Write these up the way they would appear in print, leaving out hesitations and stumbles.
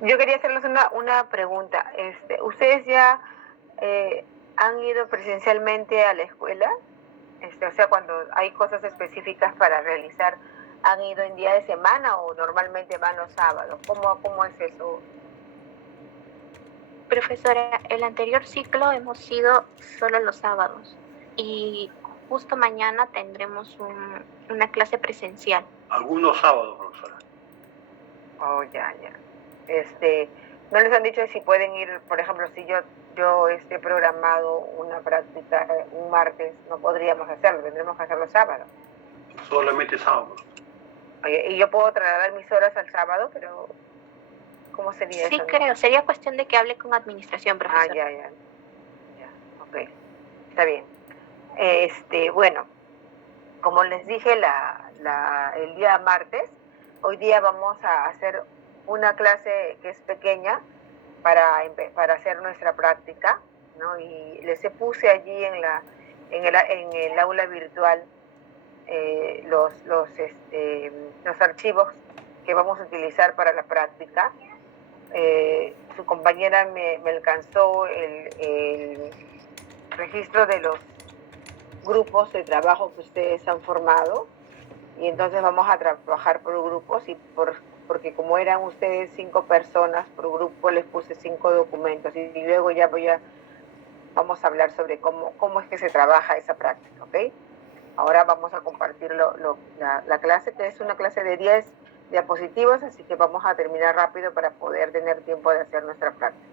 Yo quería hacerles una pregunta. ¿Ustedes ya han ido presencialmente a la escuela? O sea, cuando hay cosas específicas para realizar, ¿han ido en día de semana o normalmente van los sábados? ¿Cómo es eso? Profesora, el anterior ciclo hemos ido solo los sábados y justo mañana tendremos una clase presencial. Algunos sábados, profesora. Oh, ya, ya. ¿No les han dicho si pueden ir, por ejemplo, si yo esté programado una práctica un martes, no podríamos hacerlo, tendremos que hacerlo sábado? Solamente sábados. Oye, y yo puedo trasladar mis horas al sábado, pero ¿cómo sería Sí, eso? creo. Sería cuestión de que hable con administración, Ah, profesora. ya, ok, está bien. Bueno, como les dije el día martes, hoy día vamos a hacer una clase que es pequeña para hacer nuestra práctica, ¿no? Y les puse allí en el aula virtual los archivos que vamos a utilizar para la práctica. Su compañera me alcanzó el registro de los grupos de trabajo que ustedes han formado y entonces vamos a trabajar por grupos porque como eran ustedes 5 personas por grupo les puse 5 documentos y luego ya vamos a hablar sobre cómo es que se trabaja esa práctica, ¿ok? Ahora vamos a compartir la clase, que es una clase de 10 diapositivas, así que vamos a terminar rápido para poder tener tiempo de hacer nuestra práctica.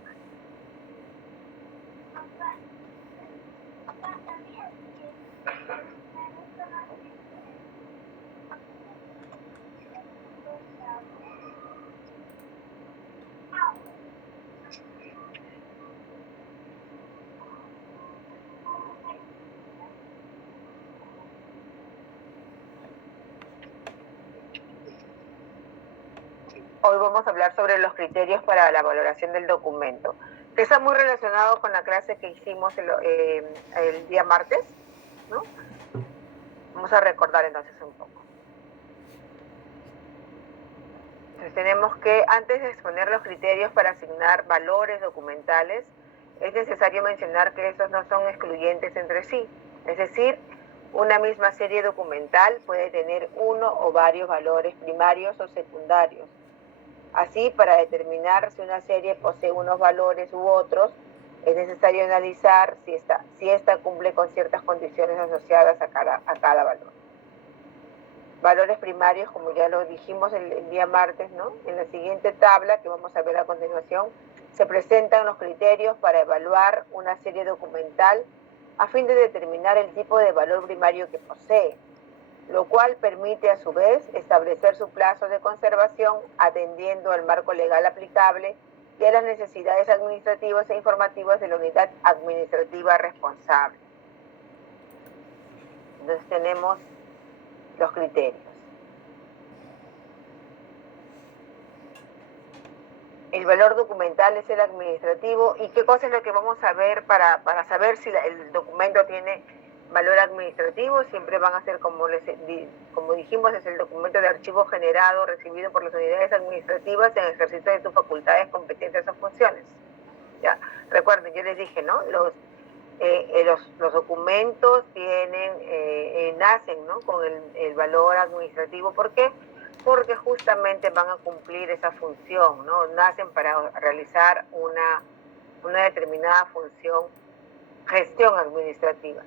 Hoy vamos a hablar sobre los criterios para la valoración del documento, que está muy relacionado con la clase que hicimos el día martes, ¿no? Vamos a recordar entonces un poco. Entonces tenemos que, antes de exponer los criterios para asignar valores documentales, es necesario mencionar que estos no son excluyentes entre sí. Es decir, una misma serie documental puede tener uno o varios valores primarios o secundarios. Así, para determinar si una serie posee unos valores u otros, es necesario analizar si esta cumple con ciertas condiciones asociadas a cada valor. Valores primarios, como ya lo dijimos el día martes, ¿no? En la siguiente tabla, que vamos a ver a continuación, se presentan los criterios para evaluar una serie documental a fin de determinar el tipo de valor primario que posee, lo cual permite a su vez establecer su plazo de conservación atendiendo al marco legal aplicable y a las necesidades administrativas e informativas de la unidad administrativa responsable. Entonces tenemos los criterios. El valor documental es el administrativo. ¿Y qué cosa es lo que vamos a ver para saber si el documento tiene valor administrativo? Siempre van a ser, como dijimos, es el documento de archivo generado, recibido por las unidades administrativas en ejercicio de sus facultades, competencias o funciones. Ya, recuerden, yo les dije, ¿no? Los documentos nacen, ¿no? Con el valor administrativo. ¿Por qué? Porque justamente van a cumplir esa función, ¿no? Nacen para realizar una determinada función, gestión administrativa.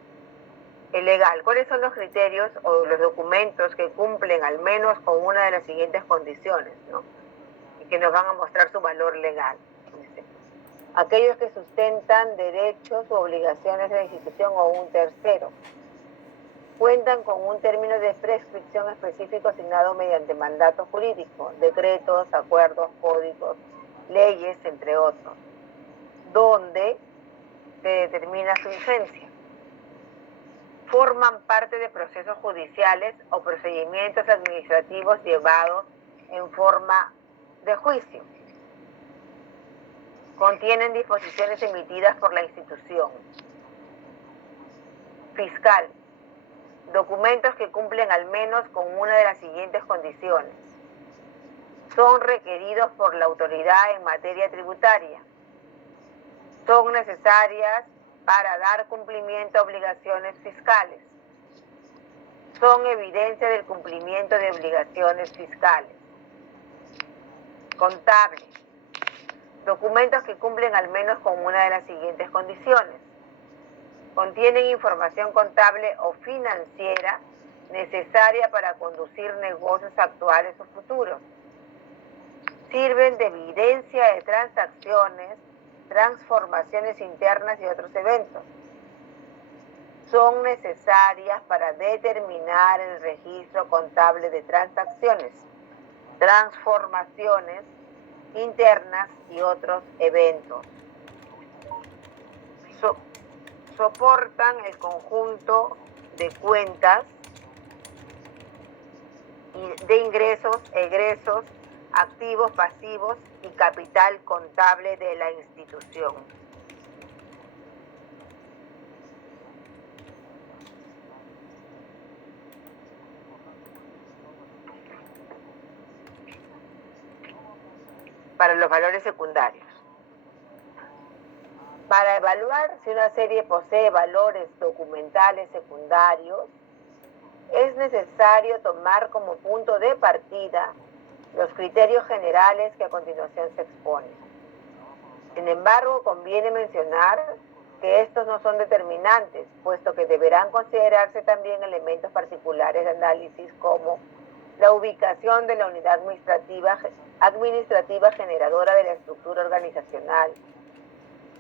El legal, ¿cuáles son los criterios o los documentos que cumplen al menos con una de las siguientes condiciones, ¿no? Y que nos van a mostrar su valor legal? Aquellos que sustentan derechos u obligaciones de la institución o un tercero. Cuentan con un término de prescripción específico asignado mediante mandato jurídico, decretos, acuerdos, códigos, leyes, entre otros, donde se determina su vigencia. Forman parte de procesos judiciales o procedimientos administrativos llevados en forma de juicio. Contienen disposiciones emitidas por la institución. Fiscal. Documentos que cumplen al menos con una de las siguientes condiciones. son requeridos por la autoridad en materia tributaria, son necesarias para dar cumplimiento a obligaciones fiscales, son evidencia del cumplimiento de obligaciones fiscales. Contables, documentos que cumplen al menos con una de las siguientes condiciones. Contienen información contable o financiera necesaria para conducir negocios actuales o futuros. Sirven de evidencia de transacciones, transformaciones internas y otros eventos. Son necesarias para determinar el registro contable de transacciones, transformaciones internas y otros eventos. Soportan el conjunto de cuentas de ingresos, egresos, activos, pasivos y capital contable de la institución. Para los valores secundarios. Para evaluar si una serie posee valores documentales secundarios, es necesario tomar como punto de partida los criterios generales que a continuación se exponen. Sin embargo, conviene mencionar que estos no son determinantes, puesto que deberán considerarse también elementos particulares de análisis como la ubicación de la unidad administrativa generadora de la estructura organizacional,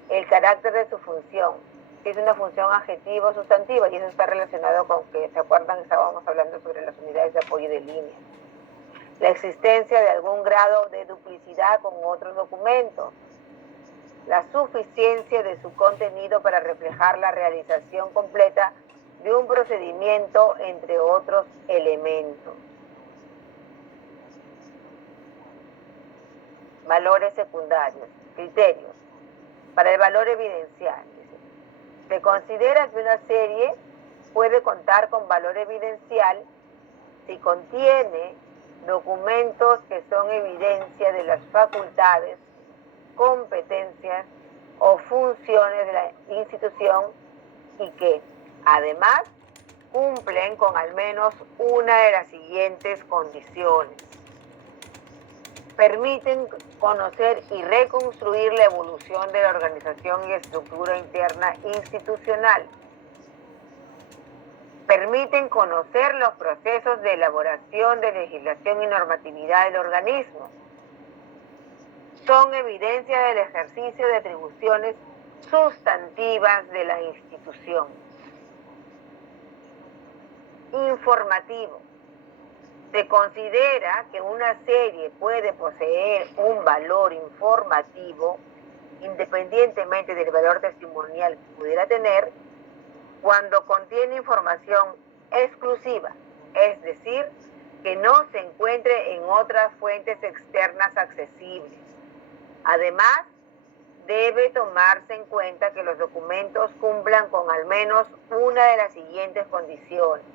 el carácter de su función, si es una función adjetiva o sustantiva, y eso está relacionado con que, ¿se acuerdan? Estábamos hablando sobre las unidades de apoyo de línea. La existencia de algún grado de duplicidad con otros documentos, la suficiencia de su contenido para reflejar la realización completa de un procedimiento, entre otros elementos. Valores secundarios, criterios. Para el valor evidencial, se considera que una serie puede contar con valor evidencial si contiene documentos que son evidencia de las facultades, competencias o funciones de la institución y que, además, cumplen con al menos una de las siguientes condiciones. Permiten conocer y reconstruir la evolución de la organización y estructura interna institucional. Permiten conocer los procesos de elaboración de legislación y normatividad del organismo. Son evidencia del ejercicio de atribuciones sustantivas de la institución. Informativo. Se considera que una serie puede poseer un valor informativo, independientemente del valor testimonial que pudiera tener, cuando contiene información exclusiva, es decir, que no se encuentre en otras fuentes externas accesibles. Además, debe tomarse en cuenta que los documentos cumplan con al menos una de las siguientes condiciones.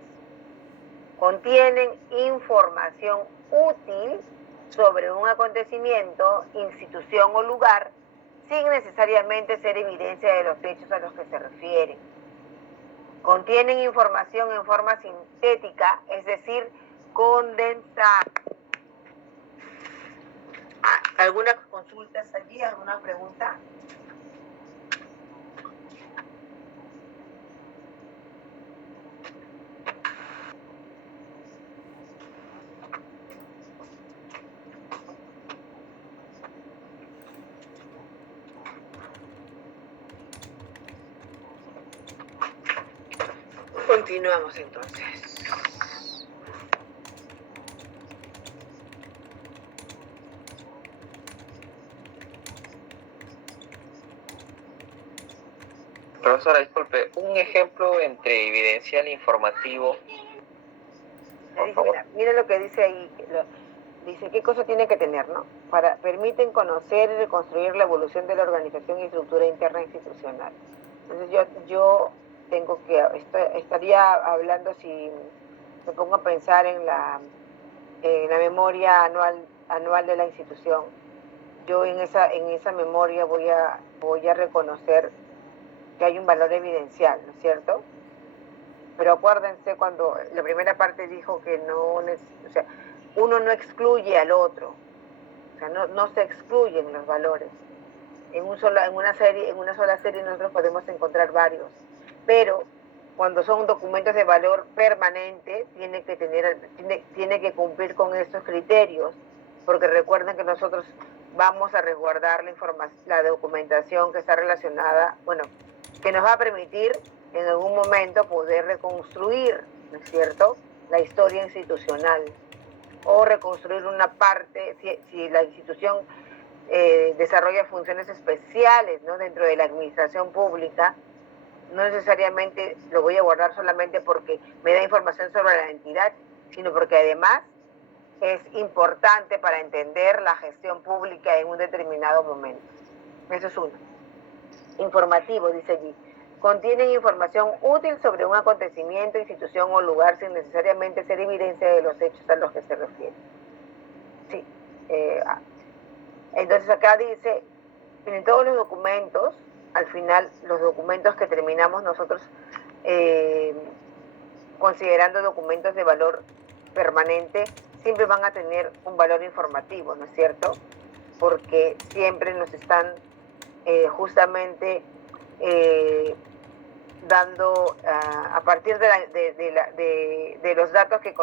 Contienen información útil sobre un acontecimiento, institución o lugar, sin necesariamente ser evidencia de los hechos a los que se refieren. Contienen información en forma sintética, es decir, condensada. ¿Algunas consultas allí? ¿Alguna pregunta? Continuamos entonces. Profesora, disculpe, un ejemplo entre evidencial e informativo, por favor. Mira lo que dice ahí. Dice qué cosa tiene que tener, ¿no? Permiten conocer y reconstruir la evolución de la organización y estructura interna institucional. Entonces yo tengo que, estaría hablando, si me pongo a pensar en la memoria anual anual de la institución, yo en esa memoria voy a reconocer que hay un valor evidencial, ¿no es cierto? Pero acuérdense cuando la primera parte dijo que no, o sea, uno no excluye al otro, o sea, no se excluyen los valores. En una sola serie nosotros podemos encontrar varios, pero cuando son documentos de valor permanente, tiene que cumplir con estos criterios, porque recuerden que nosotros vamos a resguardar la documentación que está relacionada, bueno, que nos va a permitir en algún momento poder reconstruir, ¿no es cierto?, la historia institucional, o reconstruir una parte, si la institución desarrolla funciones especiales, ¿no?, dentro de la administración pública. No necesariamente lo voy a guardar solamente porque me da información sobre la entidad, sino porque además es importante para entender la gestión pública en un determinado momento. Eso es uno. Informativo, dice allí. Contienen información útil sobre un acontecimiento, institución o lugar sin necesariamente ser evidencia de los hechos a los que se refiere. Sí. Entonces acá dice, en todos los documentos, al final, los documentos que terminamos nosotros considerando documentos de valor permanente, siempre van a tener un valor informativo, ¿no es cierto? Porque siempre nos están justamente dando, a partir de los datos que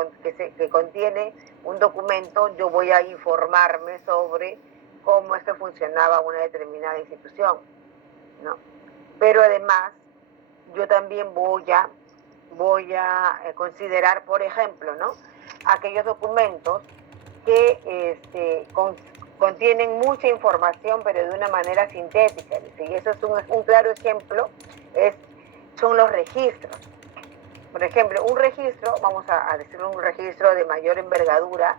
contiene un documento, yo voy a informarme sobre cómo es que funcionaba una determinada institución, ¿no? Pero además, yo también voy a considerar, por ejemplo, ¿no?, aquellos documentos que contienen mucha información, pero de una manera sintética. Y eso es un claro ejemplo, son los registros. Por ejemplo, un registro, vamos a decir un registro de mayor envergadura,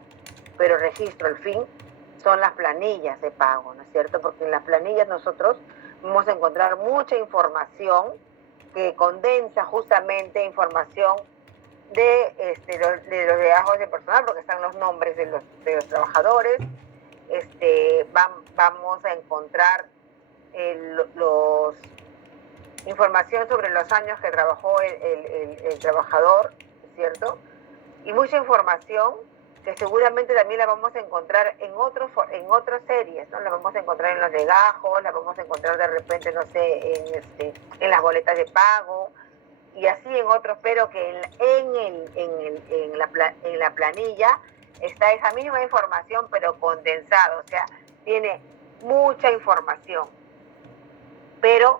pero registro al fin, son las planillas de pago, ¿no es cierto? Porque en las planillas nosotros vamos a encontrar mucha información que condensa justamente información de los legajos de personal, porque están los nombres de los trabajadores. Vamos a encontrar información sobre los años que trabajó el trabajador, ¿cierto? Y mucha información que seguramente también la vamos a encontrar en otras series, ¿no? La vamos a encontrar en los legajos, la vamos a encontrar de repente, no sé, en las boletas de pago, y así en otros, pero que en la planilla está esa misma información, pero condensada, o sea, tiene mucha información, pero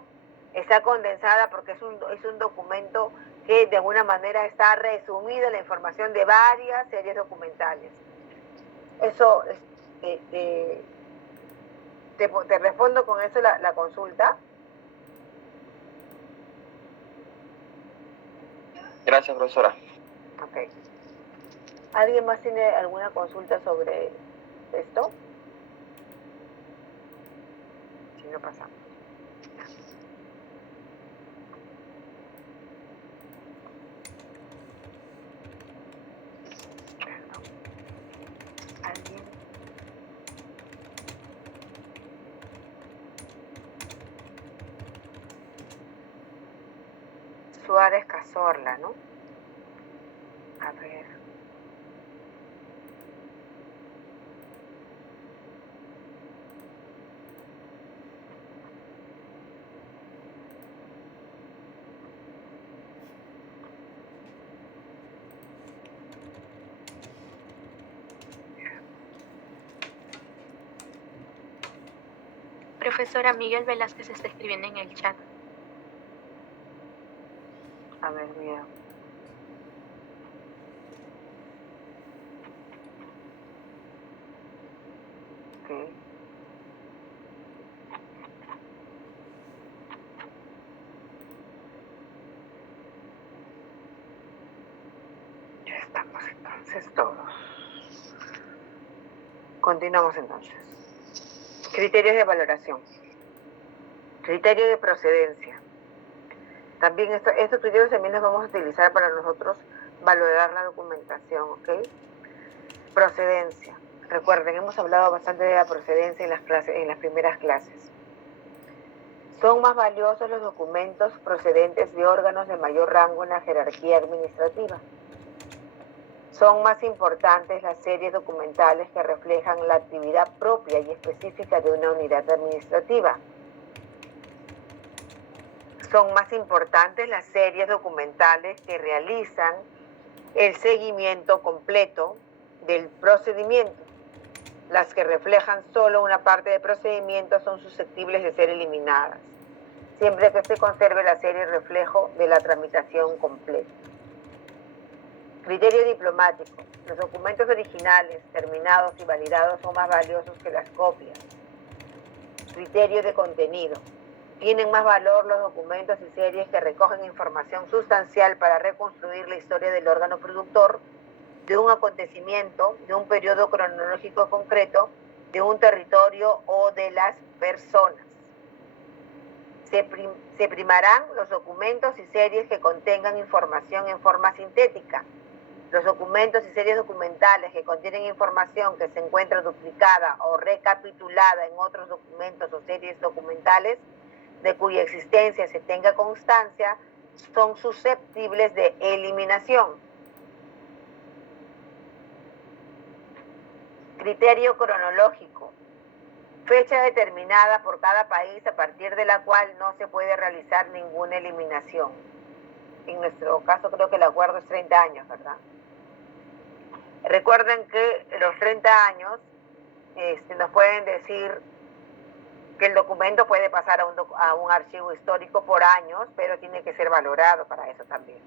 está condensada porque es un documento que de alguna manera está resumida la información de varias series documentales. Eso, te respondo con eso la consulta. Gracias, profesora. Ok. ¿Alguien más tiene alguna consulta sobre esto? Si no, pasamos. ¿Alguien? Suárez Cazorla, ¿no? A ver. Profesora Miguel Velázquez está escribiendo en el chat. A ver, mira. Ok. Ya estamos entonces todos. Continuamos entonces. Criterios de valoración. Criterio de procedencia. También estos criterios también los vamos a utilizar para nosotros valorar la documentación, ¿ok? Procedencia. Recuerden, hemos hablado bastante de la procedencia en las primeras clases. Son más valiosos los documentos procedentes de órganos de mayor rango en la jerarquía administrativa. Son más importantes las series documentales que reflejan la actividad propia y específica de una unidad administrativa. Son más importantes las series documentales que realizan el seguimiento completo del procedimiento. Las que reflejan solo una parte del procedimiento son susceptibles de ser eliminadas, siempre que se conserve la serie reflejo de la tramitación completa. Criterio diplomático. Los documentos originales, terminados y validados son más valiosos que las copias. Criterio de contenido. Tienen más valor los documentos y series que recogen información sustancial para reconstruir la historia del órgano productor, de un acontecimiento, de un periodo cronológico concreto, de un territorio o de las personas. Se primarán los documentos y series que contengan información en forma sintética. Los documentos y series documentales que contienen información que se encuentra duplicada o recapitulada en otros documentos o series documentales de cuya existencia se tenga constancia son susceptibles de eliminación. Criterio cronológico. Fecha determinada por cada país a partir de la cual no se puede realizar ninguna eliminación. En nuestro caso creo que el acuerdo es 30 años, ¿verdad? Recuerden que los 30 años nos pueden decir que el documento puede pasar a un archivo histórico por años, pero tiene que ser valorado para eso también.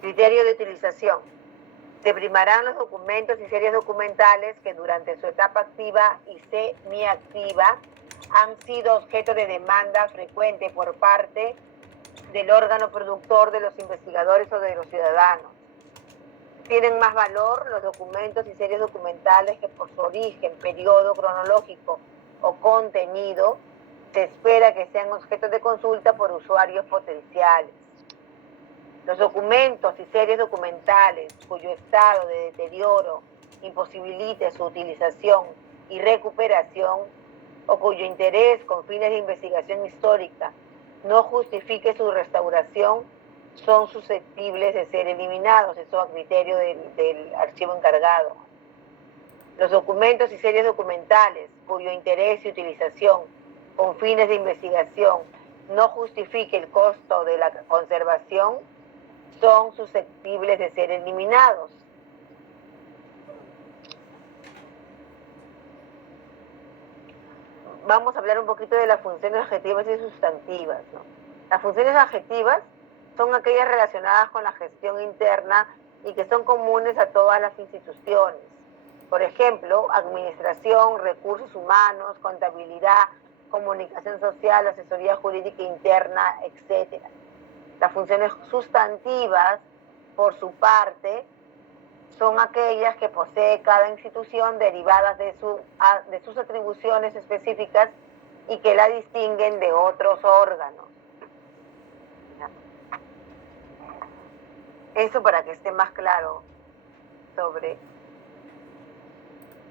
Criterio de utilización. Se primarán los documentos y series documentales que durante su etapa activa y semiactiva han sido objeto de demanda frecuente por parte del órgano productor, de los investigadores o de los ciudadanos. Tienen más valor los documentos y series documentales que por su origen, periodo cronológico o contenido se espera que sean objeto de consulta por usuarios potenciales. Los documentos y series documentales cuyo estado de deterioro imposibilite su utilización y recuperación o cuyo interés con fines de investigación histórica no justifique su restauración son susceptibles de ser eliminados, eso a criterio del archivo encargado. Los documentos y series documentales cuyo interés y utilización con fines de investigación no justifique el costo de la conservación son susceptibles de ser eliminados. Vamos a hablar un poquito de las funciones adjetivas y sustantivas, ¿no? Las funciones adjetivas son aquellas relacionadas con la gestión interna y que son comunes a todas las instituciones. Por ejemplo, administración, recursos humanos, contabilidad, comunicación social, asesoría jurídica interna, etc. Las funciones sustantivas, por su parte, son aquellas que posee cada institución derivadas de sus atribuciones específicas y que la distinguen de otros órganos. Eso para que esté más claro sobre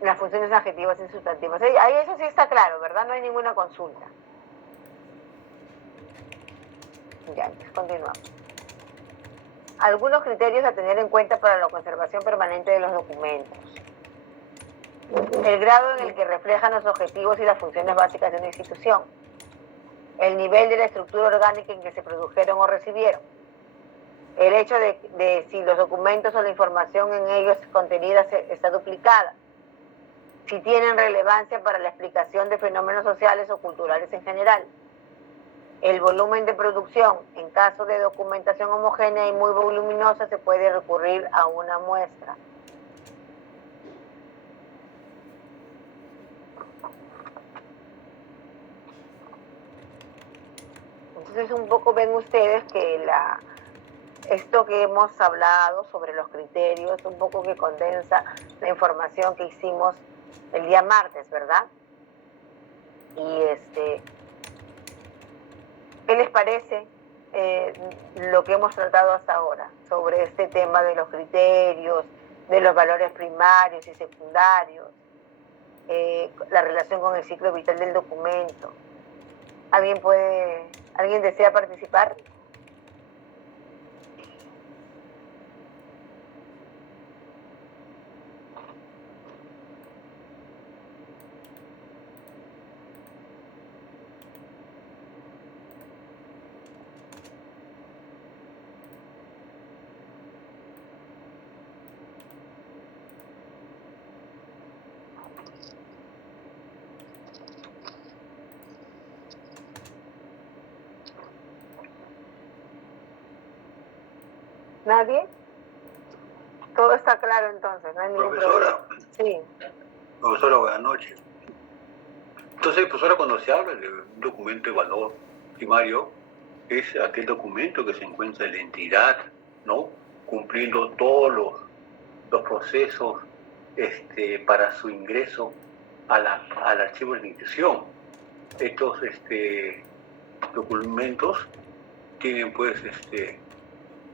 las funciones adjetivas y sustantivas. Ahí eso sí está claro, ¿verdad? No hay ninguna consulta. Ya, entonces continuamos. Algunos criterios a tener en cuenta para la conservación permanente de los documentos. El grado en el que reflejan los objetivos y las funciones básicas de una institución. El nivel de la estructura orgánica en que se produjeron o recibieron. El hecho de si los documentos o la información en ellos contenida está duplicada. Si tienen relevancia para la explicación de fenómenos sociales o culturales en general. El volumen de producción. En caso de documentación homogénea y muy voluminosa, se puede recurrir a una muestra. Entonces, un poco ven ustedes que esto que hemos hablado sobre los criterios, un poco que condensa la información que hicimos el día martes, ¿verdad? Y ¿qué les parece lo que hemos tratado hasta ahora sobre este tema de los criterios de los valores primarios y secundarios, la relación con el ciclo vital del documento. ¿Alguien desea participar? ¿Nadie? Todo está claro entonces, no hay ningún Profesora. problema. Sí. Profesora, buenas noches. Entonces, profesora, cuando se habla de un documento de valor primario, es aquel documento que se encuentra en la entidad, ¿no? Cumpliendo todos los procesos para su ingreso al archivo de la institución. Estos documentos tienen pues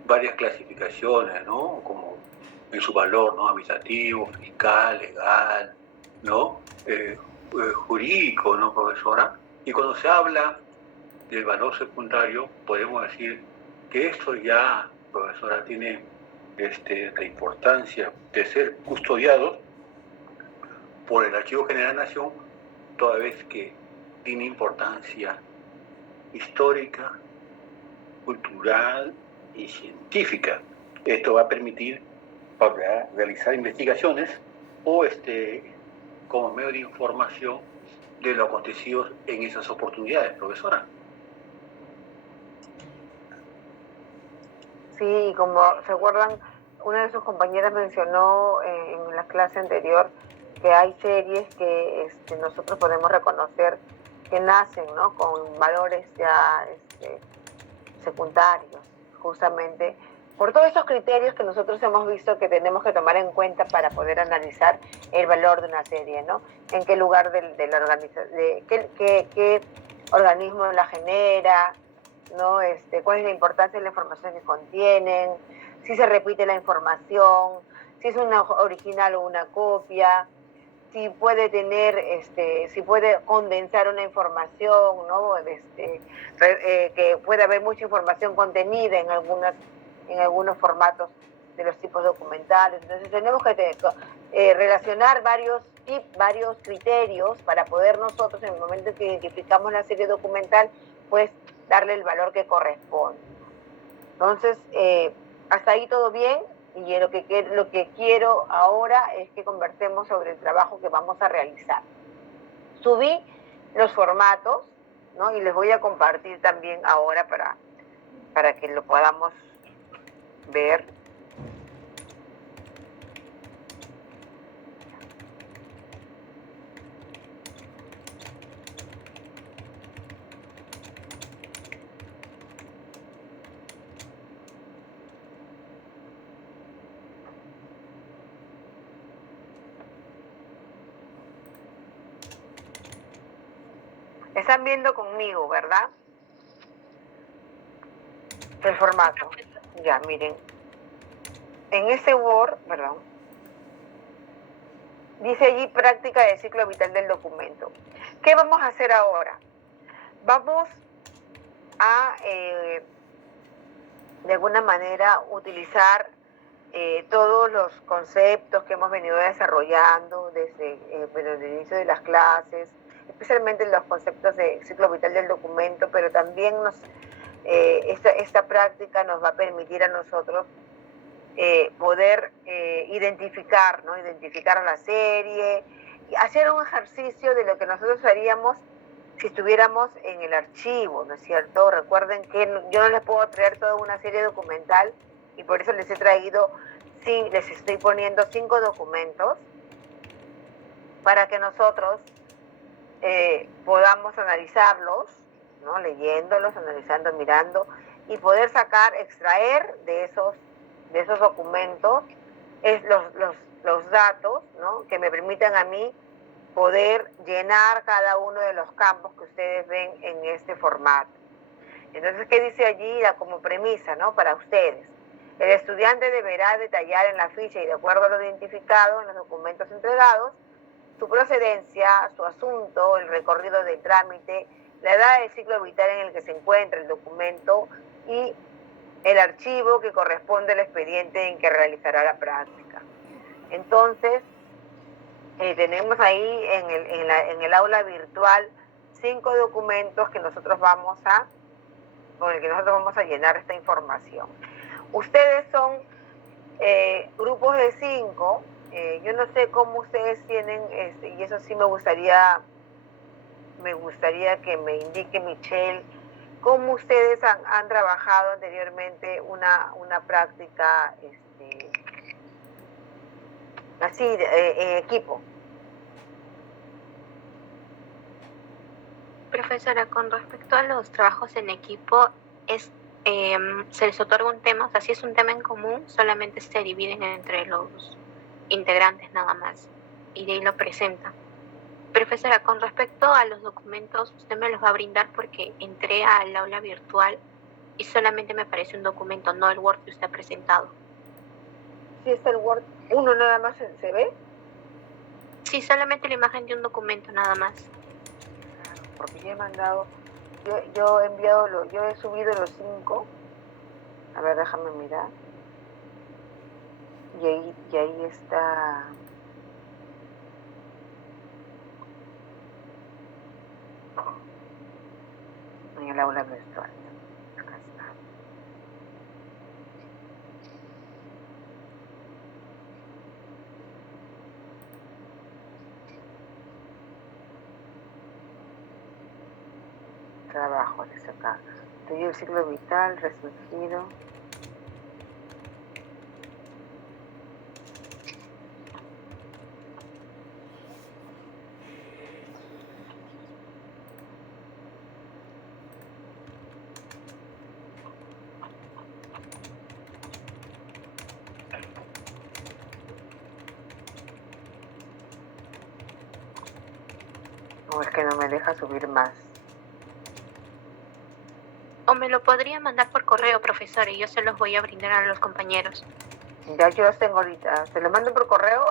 varias clasificaciones, ¿no? Como en su valor, ¿no? Administrativo, fiscal, legal, ¿no? Jurídico, ¿no, profesora? Y cuando se habla del valor secundario, podemos decir que esto ya, profesora, tiene la importancia de ser custodiados por el Archivo General de la Nación, toda vez que tiene importancia histórica, cultural y científica. Esto va a permitir para realizar investigaciones o como medio de información de lo acontecido en esas oportunidades, profesora. Sí, como se acuerdan, una de sus compañeras mencionó en la clase anterior que hay series que nosotros podemos reconocer que nacen, ¿no? Con valores ya secundarios, justamente por todos esos criterios que nosotros hemos visto que tenemos que tomar en cuenta para poder analizar el valor de una serie, ¿no? En qué lugar de la organización, qué organismo la genera, ¿no? Cuál es la importancia de la información que contienen, si se repite la información, si es una original o una copia, si puede tener, si puede condensar una información, ¿no? Que puede haber mucha información contenida en algunos formatos de los tipos documentales. Entonces tenemos que relacionar varios criterios para poder nosotros, en el momento en que identificamos la serie documental, pues darle el valor que corresponde. Entonces, hasta ahí todo bien, y lo que quiero ahora es que conversemos sobre el trabajo que vamos a realizar. Subí los formatos, ¿no? Y les voy a compartir también ahora para que lo podamos ver. Están viendo conmigo, ¿verdad? El formato. Ya, miren. En ese Word, perdón, dice allí práctica del ciclo vital del documento. ¿Qué vamos a hacer ahora? Vamos a, de alguna manera, utilizar todos los conceptos que hemos venido desarrollando desde el inicio de las clases, especialmente los conceptos de ciclo vital del documento, pero también esta práctica nos va a permitir a nosotros poder identificar a la serie, y hacer un ejercicio de lo que nosotros haríamos si estuviéramos en el archivo, ¿no es cierto? Recuerden que yo no les puedo traer toda una serie documental, y por eso les estoy poniendo 5 documentos para que nosotros podamos analizarlos, ¿no? Leyéndolos, analizando, mirando, y poder extraer de esos documentos los datos, ¿no? Que me permitan a mí poder llenar cada uno de los campos que ustedes ven en este formato. Entonces, ¿qué dice allí como premisa, ¿no? Para ustedes? El estudiante deberá detallar en la ficha y de acuerdo a lo identificado en los documentos entregados, su procedencia, su asunto, el recorrido del trámite, la edad del ciclo vital en el que se encuentra el documento y el archivo que corresponde al expediente en que realizará la práctica. Entonces, tenemos ahí en el aula virtual 5 documentos que con el que nosotros vamos a llenar esta información. Ustedes son grupos de 5. Yo no sé cómo ustedes tienen, y eso sí me gustaría que me indique Michelle, cómo ustedes han trabajado anteriormente una práctica así, en equipo. Profesora, con respecto a los trabajos en equipo, se les otorga un tema, o sea, si es un tema en común, solamente se dividen entre los integrantes nada más, y de ahí lo presenta. Profesora, con respecto a los documentos, usted me los va a brindar porque entré al aula virtual y solamente me aparece un documento, no el Word que usted ha presentado. ¿Sí está el Word? ¿Uno nada más se ve? Sí, solamente la imagen de un documento nada más. Porque yo he mandado, yo he enviado, yo he subido los 5. A ver, déjame mirar. Y ahí está. En el aula virtual. Acá está. Trabajo, dice acá. Estudio el ciclo vital, restringido. No, es que no me deja subir más. O me lo podría mandar por correo, profesora, y yo se los voy a brindar a los compañeros. Ya yo los tengo ahorita. Se los mando por correo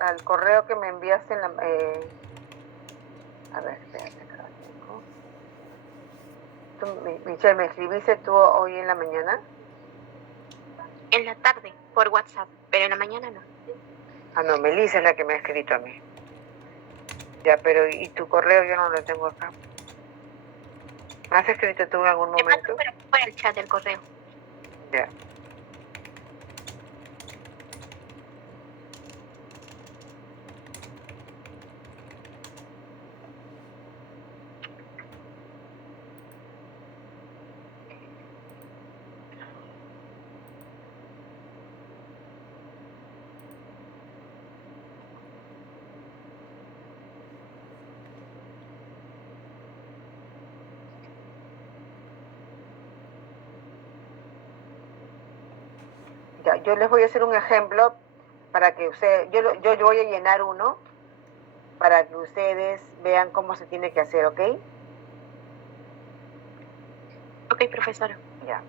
al correo que me enviaste en la... A ver, espérate, acá lo tengo. Michelle, ¿me escribiste tú hoy en la mañana? En la tarde, por WhatsApp, pero en la mañana no. Ah, no, Melissa es la que me ha escrito a mí. Ya, pero ¿y tu correo? Yo no lo tengo acá. ¿Me has escrito tú en algún momento? Por el chat del correo. Ya. Ya, yo les voy a hacer un ejemplo para que ustedes, yo voy a llenar uno para que ustedes vean cómo se tiene que hacer, ¿ok? Ok, profesora. Ya.